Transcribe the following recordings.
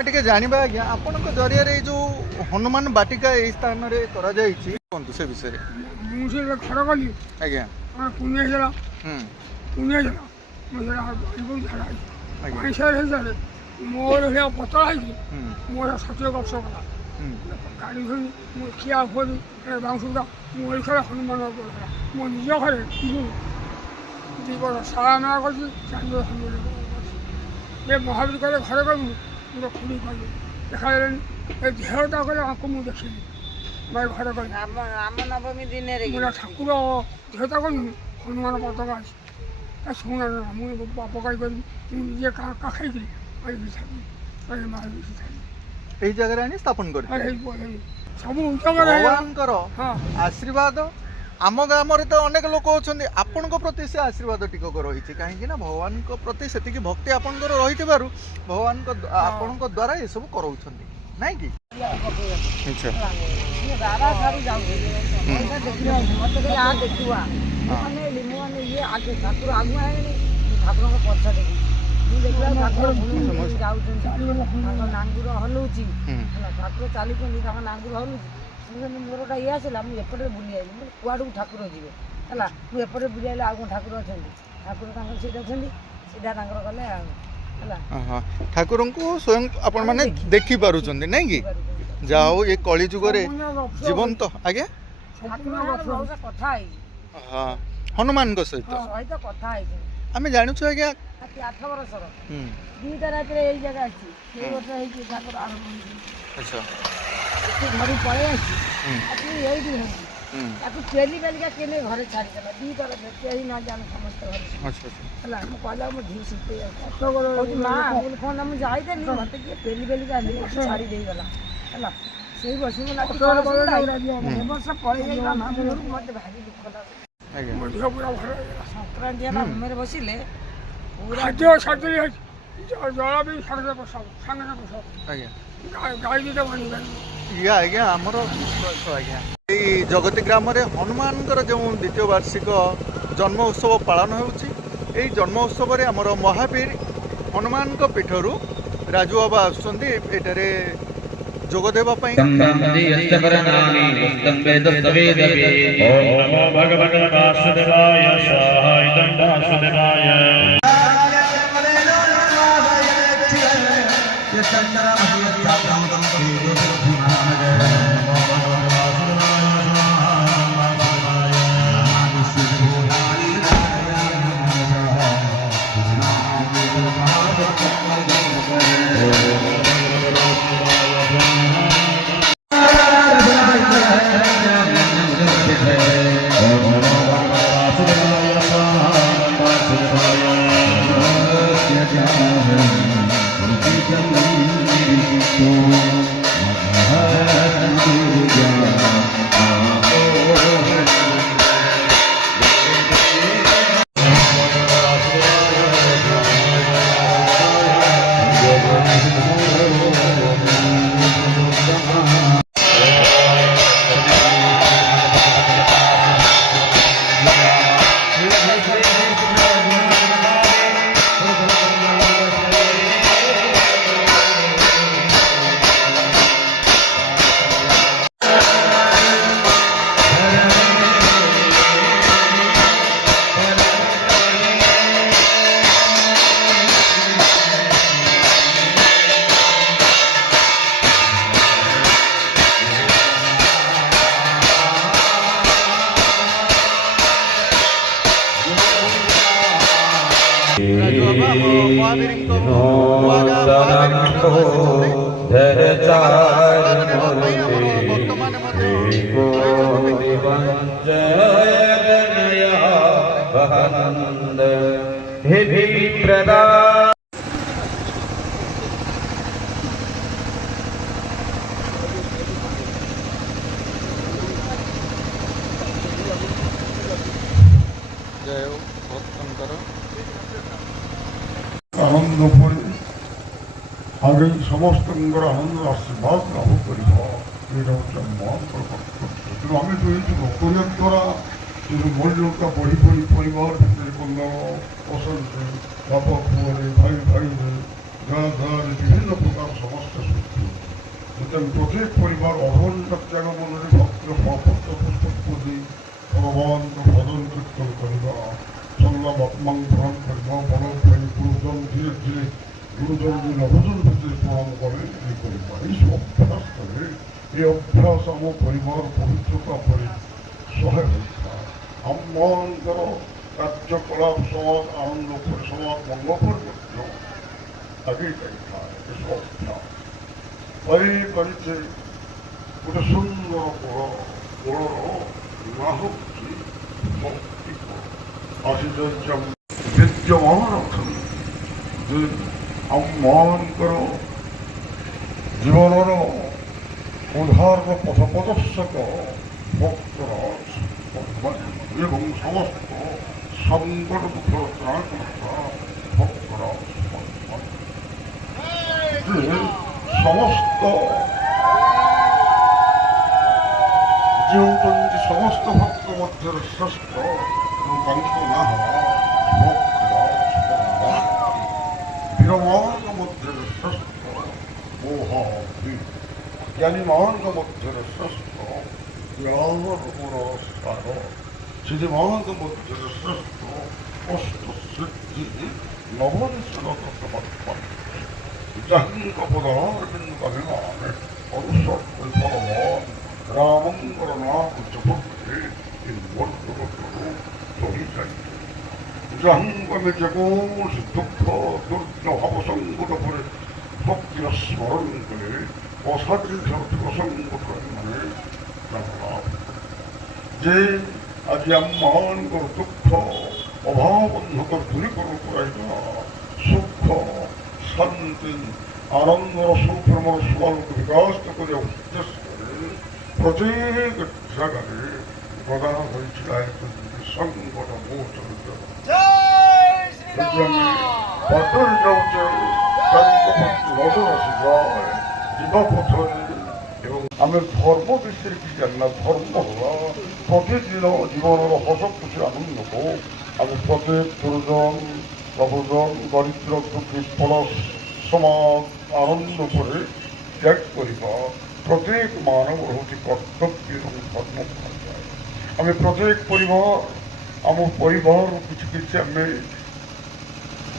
टे जाना आज्ञा आपण जरिया जो हनुमान बाटिका यही स्थान में कहतु से विषय मुझे घर गली आज्ञा पुण्य जला पुण्य जला मुझे मोर पतला मोर 70 वर्ष गला गाड़ी धरी खिया खोली बाउंसुटा मोर घर हनुमान मो निज घर दी बर्ष सारा ना कर महावीर कहे घर गलु मुझे खुली कल देखा देहटा कले आपको मुझे देखी मैं घर गली नवमी दिन मुझे ठाकुर देहटा गलु हनुमान पताका अच्छे शुणा मुझे पकाई कर निजे काखाई यही जगह आनी स्थापन कर सब भगवान आशीर्वाद आम ग्राम तो अनेक लोक अच्छा आपण प्रति से आशीर्वाद टिकक रही कहीं भगवान प्रति से भक्ति आपण रही भगवान आपण द्वारा ये सब कर ना कि नांगुर हलुची ठाकुर चली नांगुर हलुची मोरटा ये आसला मुझे बुली आई कुआड़ ठाकुर जी है मुझे बुली आई आगे ठाकुर अच्छा ठाकुर सीधा गले ठाकुर को स्वयं आपण मैंने देखी पारुच नहीं कि जाओ ये कली जुगे जीवंत आज्ञा कथा हाँ हनुमान सहित कथा आम जानू आज्ञा 8 वर्ष दुईटा रात जगह अच्छी ठाकुर अच्छा घर पड़े पेली बेलिका केने घर छाड़ीदेला दुईटा कहीं ना जान समस्त घर कहला मो झी सीते माँ फोन मुझे जादेली मत किए पेली बेलिका छाड़ी देगला है से बस वर्ष पड़े मत भारी दुख लगे संक्रांति मेरे बसिले खाद्य छाड़ी जला भी साढ़े गाई दुटा बनी आज्ञा आमर आज्ञा जगती ग्राम हनुमान जो द्वितीय वार्षिक जन्म उत्सव पालन होती जन्म उत्सव आमर महावीर हनुमान पीठर राजू बाबा आसुँचे जोगदेवाई आनंद पड़े आगे समस्त आनंद आशीर्वाद लाभ कर आम जो भक्तों द्वारा जो मूल्यता बढ़ी बढ़ी परिवार भितर बंधन पसंद बाप पुओ भाई भाई गाँ गाँव विभिन्न प्रकार समस्या প্রত্যেক পরিবার অরণ্য ত্যাগ মনে ভক্ত সপত্র পুষ্প দেই ভগবানকে ভজন কীর্তন করিবা সল্লাভ আত্মাং গ্রহণ করিবা বড় ভাই গুরুজন ধীরে ধীরে গুরুজন যে নবজন ভিতরে প্রণাম করে এই করিবা এই অভ্যাস করে এই অভ্যাস আমার পরিবার পবিত্রতা করে সহায় হইতা আমମାନଙ୍କର କାର୍ଯ୍ୟକଳାପ ସମାଜ ଆନନ୍ଦ ଉପରେ ସମାଜ ମଙ୍ଗ କରି ମଧ୍ୟ ଆଗେଇ ଯାଇଥାଏ ଏସବୁ ଅଭ୍ୟାସ କରିଛେ ଗୋଟେ ସୁନ୍ଦର କୋଳର ନାଁ ହେଉଛି ଭକ୍ତି ଆଶିଷ ବିଦ୍ୟମାନ ଅଛନ୍ତି ଯେ ଆମମାନଙ୍କର ଜୀବନର ଉଦ୍ଧାରର ପଥ ପ୍ରଦର୍ଶକ ଭକ୍ତରାଜ ଏବଂ ସମସ୍ତ সংকট দুঃখর ত্রাণকর্তা ভক্তরাজ সমস্ত যে হচ্ছেন সমস্ত ভক্ত মধ্যের শ্রেষ্ঠ তাঙ্ক না হওয়া ভক্তরাজ বীরମାନଙ୍କ ମଧ୍ୟରେ ଶ୍ରେଷ୍ଠ ମୋହାବି ଜ୍ଞାନୀମାନଙ୍କ ମଧ୍ୟରେ ଶ୍ରେଷ୍ଠ ଜ୍ଞାନ ରୂପର ସାର ଶ୍ରୀମାନଙ୍କ ମଧ୍ୟରେ ଶ୍ରେଷ୍ଠ ଅଷ୍ଟ ସିଦ୍ଧି ନବନିଶ୍ଚୟ ଯାହାଙ୍କ ପଦାରବିନ୍ଦ ଅଭିମାନେ ଅନୁସର କରି ଭଗବାନ ରାମଙ୍କର ନାମ ଜପରେ ବର୍ତ୍ତମାନରୁ ରହିଯାଇଥିଲେ ଯାହାଙ୍କୁ ଆମେ ଯେକୌଣସି ଦୁଃଖ ଦୁର୍ଯଭାବ ସଙ୍କଟ ପରେ ଭକ୍ତିର ସ୍ମରଣ କଲେ ଅସାଧ୍ୟ ସଙ୍କଟ ମାନେ ଲାଭ ଯେ ଆଜି ଆମମାନଙ୍କର ଦୁଃଖ ଅଭାବ ବନ୍ଧକ ଦୂରୀକରଣ କରାଇବା ସୁଖ ଶାନ୍ତି ଆନନ୍ଦର ସୁପ୍ରେମର ସ୍ୱରୂପ ବିକାଶ କରିବା ଉଦ୍ଦେଶ୍ୟରେ ପ୍ରତ୍ୟେକ ଜାଗାରେ ପ୍ରଦାନ ହୋଇଥିଲା ସଙ୍କଟ ମୋଚନ ଯଦି ଆମେ ବାଟରେ ଯାଉଛେ ତାଙ୍କ ନଜର ଆସିଯାଏ ଯିବା ପଥରେ ଏବଂ ଆମେ ଧର୍ମ ବିଷୟରେ କିଛି ଜାଣିନା ଧର୍ମ ହେଲା ପ୍ରତିଦିନ ଜୀବନର ହସ ଖୁସି ଆନନ୍ଦକୁ ଆମେ ପ୍ରତ୍ୟେକ ଗୁରୁଜନ ପ୍ରଭୁଜନ ଦରିଦ୍ର ଦୁଃଖୀ ଫଳ ସମାଜ ଆନନ୍ଦ ଉପରେ ତ୍ୟାଗ କରିବା ପ୍ରତ୍ୟେକ ମାନବର ହେଉଛି କର୍ତ୍ତବ୍ୟ ଏବଂ ଧର୍ମ କୁହାଯାଏ ଆମେ ପ୍ରତ୍ୟେକ ପରିବାର ଆମ ପରିବାରରୁ କିଛି କିଛି ଆମେ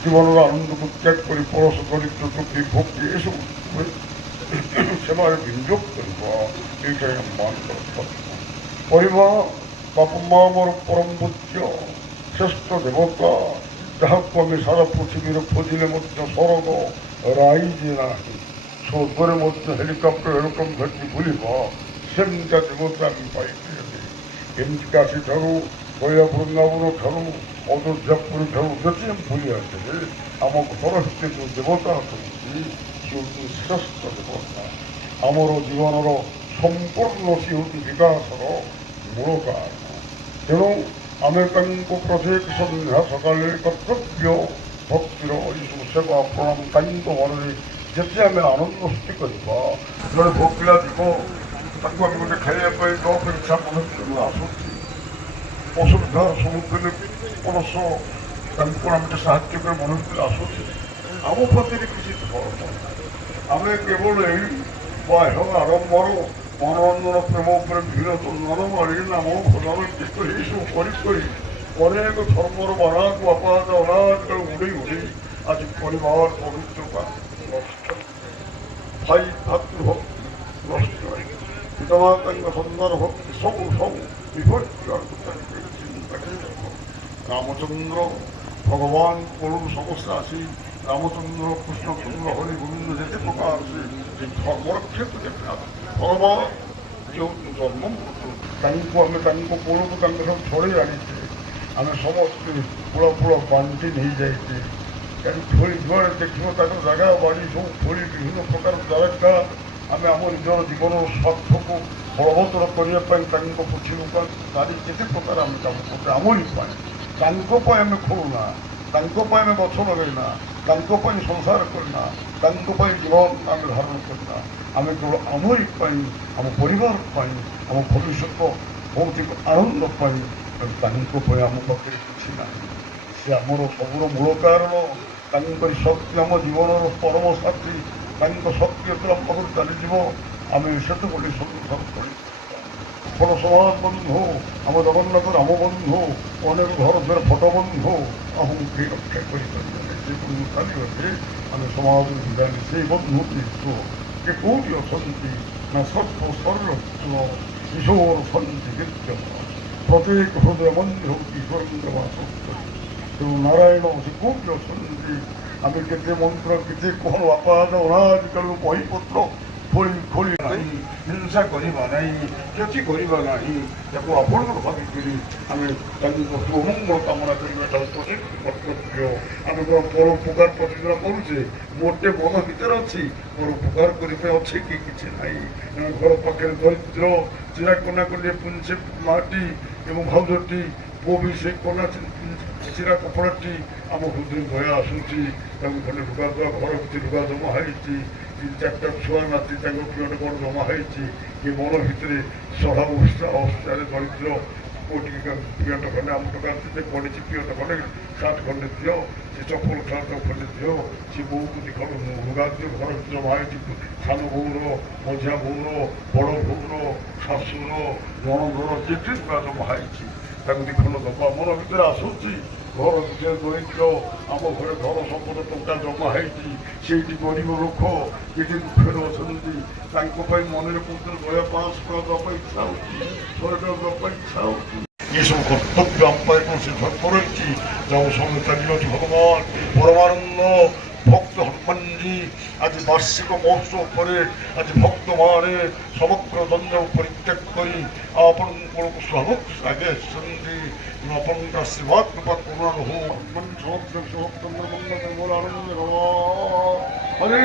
ଜୀବନର ଆନନ୍ଦକୁ ତ୍ୟାଗ କରି ପରଶ ଦରିଦ୍ର ଦୁଃଖୀ ଭକ୍ତି ଏସବୁ ସେବାରେ ବିନିଯୋଗ କରିବା ଏଇଟା ଆମମାନଙ୍କର ଧର୍ମ ପରିବାର ବାପା ମା ଆମର ପରମ ପୂଜ୍ୟ ଶ୍ରେଷ୍ଠ ଦେବତା ଯାହାକୁ ଆମେ ସାରା ପୃଥିବୀରେ ଖୋଜିଲେ ମଧ୍ୟ ସ୍ୱର୍ଗ ରାଇଜେ ନାହିଁ ସ୍ୱର୍ଗରେ ମଧ୍ୟ ହେଲିକପ୍ଟର ଏରୋପ୍ଲେନ୍ ଧରିକି ବୁଲିବା ସେମିତିଆ ଦେବତା ଆମେ ପାଇପାରିଲେ ଏମିତି କାଶୀ ଠାରୁ ଗୟା ବୃନ୍ଦାବନ ଠାରୁ ଅଯୋଧ୍ୟାପୁରୀ ଠାରୁ ଯଦି ଆମେ ବୁଲି ଆସିଲେ ଆମ ଘର ଭିତରେ ଯେଉଁ ଦେବତା ଅଛନ୍ତି ସେ ହେଉଛି ଶ୍ରେଷ୍ଠ ଦେବତା ଆମର ଜୀବନର ସମ୍ପୂର୍ଣ୍ଣ ସେ ହେଉଛି ବିକାଶର ମୂଳ କାରଣ ତେଣୁ ଆମେ ତାଙ୍କୁ ପ୍ରତ୍ୟେକ ସନ୍ଧ୍ୟା ସକାଳେ କର୍ତ୍ତବ୍ୟ ଭକ୍ତିର ଏଇସବୁ ସେବା ପ୍ରଣାମ ତାଙ୍କ ମନରେ ଯେତେ ଆମେ ଆନନ୍ଦ ସୃଷ୍ଟି କରିବା ଜଣେ ଭୋକିଲା ଯିବ ତାକୁ ଆମେ ଗୋଟେ ଖାଇବା ପାଇଁ ଦେବା ପାଇଁ ଇଚ୍ଛା ମନୁଷ୍ୟରୁ ଆସୁଛି ଅସୁବିଧାର ସମ୍ମୁଖୀନ ପରଶ ତାଙ୍କୁ ଆମେ ଟିକେ ସାହାଯ୍ୟ କରି ମନୁଷ୍ୟରୁ ଆସୁଛି ଆମ ପ୍ରତି କିଛି ଧର୍ମ ଆମେ କେବଳ ଏଇ ବାହ୍ୟ ଆଡ଼ମ୍ବର ମନୋରଞ୍ଜନ ପ୍ରେମ ଉପରେ ଭିଡ଼ ଚନ୍ଦନ ମାଳି ନାମ ଭଜନ ଗୀତ ଏଇସବୁ କରି ଅନେକ ଧର୍ମର ବାରାକୁ ଅପାଦ ଅନାଜ ଉଡ଼େଇ ଉଡ଼େଇ ଆଜି ପରିବାର ପବିତ୍ରତା ନଷ୍ଟ ଭାଇ ଭାତୃଭକ୍ତି ନଷ୍ଟ ପିତାମାତାଙ୍କ ସନ୍ତାନ ଭକ୍ତି ସବୁ ରାମଚନ୍ଦ୍ର ଭଗବାନ କୋଳରୁ ସମସ୍ତେ ଆସି ରାମଚନ୍ଦ୍ର କୃଷ୍ଣଚନ୍ଦ୍ର ହରି ଗୋବିନ୍ଦ ଯେତେ ପ୍ରକାର ସେ ଧର୍ମର କ୍ଷେତ୍ରରେ ଭଗବାନ ଯେଉଁ ଜନ୍ମ ତାଙ୍କୁ ଆମେ ତାଙ୍କ କୋଳକୁ ତାଙ୍କର ଛଡ଼େଇ ଆଣିଛେ ଆମେ ସମସ୍ତେ ପୁଳ ବାଣ୍ଟି ନେଇଯାଇଛେ କାରଣ ଥୋଳି ଯୁଆଡ଼େ ଦେଖିବ ତାଙ୍କ ଜାଗା ବାଡ଼ି ସବୁ ଥୋଳି ବିଭିନ୍ନ ପ୍ରକାର ଜାଗା ଆମେ ଆମ ନିଜର ଜୀବନର ସ୍ୱାର୍ଥକୁ ବଳବତ୍ତର କରିବା ପାଇଁ ତାଙ୍କ ପୃଥିବୀକୁ ଚାରି କେତେ ପ୍ରକାର ଆମେ କାମ କରୁଛେ ଆମରି ପାଇଁ ତାଙ୍କ ପାଇଁ ଆମେ ଖୋଲୁନା ତାଙ୍କ ପାଇଁ ଆମେ ଗଛ ଲଗାଇନା ତାଙ୍କ ପାଇଁ ସଂସାର କରିନା ତାଙ୍କ ପାଇଁ ଜୀବନ ଆମେ ଧାରଣ କରିନା ଆମେ କେବଳ ଆମରି ପାଇଁ ଆମ ପରିବାର ପାଇଁ ଆମ ଭବିଷ୍ୟତ ଭୌତିକ ଆନନ୍ଦ ପାଇଁ ତାଙ୍କ ପାଇଁ ଆମ ପାଖରେ କିଛି ନାହିଁ ସେ ଆମର ସବୁର ମୂଳ କାରଣ ତାଙ୍କରି ଶକ୍ତି ଆମ ଜୀବନର ପରମ ସାଥୀ ତାଙ୍କ ଶକ୍ତି ଯେତେବେଳେ ଆମ ପାଖରୁ ଚାଲିଯିବ আমি ସେତେବେଳେ ସଂସାର କରି ବଡ଼ ସମାଜ ବନ୍ଧୁ ଆମ ଜଗନ୍ନାଥ ରାମ ବନ୍ଧୁ ଅନେକ ଘର ଦ୍ୱାରା ଫଟୋ ବନ୍ଧୁ ଆମକୁ କେହି ରକ୍ଷା କରିପାରିବେ ନାହିଁ। ସେ ବନ୍ଧୁ ଚାଲିଗଲେ ଆମେ ସମାଜରେ ଯିବାନି। ସେଇ ବନ୍ଧୁ ଈଶ୍ୱର ଯେ କେଉଁଠି ଅଛନ୍ତି ନା ସର୍ବ ସର୍ବତ୍ର ଈଶ୍ୱର ସନ୍ତି ବିଦ୍ୟମାନ ପ୍ରତ୍ୟେକ ହୃଦୟ ମନ୍ଦିର ହେଉଛି ଈଶ୍ୱରଙ୍କ ବାସ। ତେଣୁ ନାରାୟଣ ସେ କେଉଁଠି ଅଛନ୍ତି? ଆମେ କେତେ ମନ୍ତ୍ର କେତେ କ'ଣ ବାପା ଆଜିକାଲି ବହିପତ୍ର ଖୋଳି ନାହିଁ, ହିଂସା କରିବା ନାହିଁ, କ୍ଷତି କରିବା ନାହିଁ। ତାକୁ ଆପଣଙ୍କର ଭାବିକରି ଆମେ ତାଙ୍କୁ ଅମଙ୍ଗଳ କାମନା କରିବା ତାକୁ କର୍ତ୍ତବ୍ୟ। ଆମେ କ'ଣ ପରୋପକାର ପ୍ରତିଦିନ କରୁଛେ? ଗୋଟେ ମନ ଭିତରେ ଅଛି ପରୋପକାର କରିବା ଅଛି କି କିଛି ନାହିଁ। ଆମେ ଘର ପାଖରେ ଦରିଦ୍ର ଚିରା କନା କଲେ ପୁଞ୍ଛେ ମାଟି ଏବଂ ଭାଉଜଟି ପୁଅ ବି ସେ କନା ଚିରା କପଡ଼ାଟି ଆମ ହୃଦୟ ଦୟା ଆସୁଛି। ତାଙ୍କୁ ଖଣ୍ଡେ ଲୁଗା ଦେବା ଘର ଭିତରେ ଲୁଗା ଜମା ହେଇଛି, 3-4ଟା ଛୁଆ ନାତି ତାଙ୍କ ପିଅଟ କ'ଣ ଜମା ହେଇଛି। ଏ ମନ ଭିତରେ ସଢ଼ା ଅବସ୍ଥାରେ ଦରିଦ୍ର ପୁଅ ଟିକେ ପିଅଟ ଖଣ୍ଡେ ଆମ ଟଙ୍କା ପଡ଼ିଛି ପିଅଟ ଖଣ୍ଡେ ସାର୍ଟ ଖଣ୍ଡେ ଦିଅ, ସେ ଚପଲ ସାର୍ଟ ଖଣ୍ଡେ ଦିଅ, ସେ ବୋଉକୁ ଖଣ୍ଡେ ଲୁଗା ଦିଅ। ଘର ଭିତରେ ଜମା ହେଇଛି ସାନ ବୋଉର, ମଝିଆ ବୋଉର, ବଡ଼ ବୋଉର, ଶାଶୁର, ନଣନ୍ଦର ଯେତେ ଲୁଗା ଜମା ହେଇଛି ତାଙ୍କୁ ଖଣ୍ଡ ଦେବା ମନ ଭିତରେ ଆସୁଛି। ଘର ଭିତରେ ଦରିଦ୍ର ଆମ ଘରେ ଘର ସମ୍ପଦ ଟଙ୍କା ଜମା ହେଇଛି, ସେଇଠି ଗରିବ ଲୋକ କିଛି ଦୁଃଖରେ ଅଛନ୍ତି। ତାଙ୍କ ପାଇଁ ମନରେ କହୁଥିଲେ 100-500 ଟଙ୍କା ଦେବା ପାଇଁ ଇଚ୍ଛା ହେଉଛି, 100 ଟଙ୍କା ଦେବା ପାଇଁ ଇଚ୍ଛା ହେଉଛି। ଏସବୁ କର୍ତ୍ତବ୍ୟ ଆମ ପାଇଁ କୌଣସି ଧର୍ମ ରହିଛି ଯାହା ସଙ୍ଗେ ଚାଲିଅଛି ଭଗବାନ ପରମାନନ୍ଦ ଭକ୍ତ ହନୁମାନଜୀ। ଆଜି ବାର୍ଷିକ ମହୋତ୍ସବ ପରେ ଆଜି ଭକ୍ତମାନେ ସମଗ୍ର ଦ୍ୱନ୍ଦ୍ୱ ପରିତ୍ୟାଗ କରି ଆପଣଙ୍କୁ ସ୍ୱାଗତ ଆଗେ ଆସିଛନ୍ତି। ଆପଣଙ୍କ ଆଶୀର୍ବାଦ କୃପା କରୁଣା ରହୁ। ହନୁମାନ ସମଗ୍ର ହରେ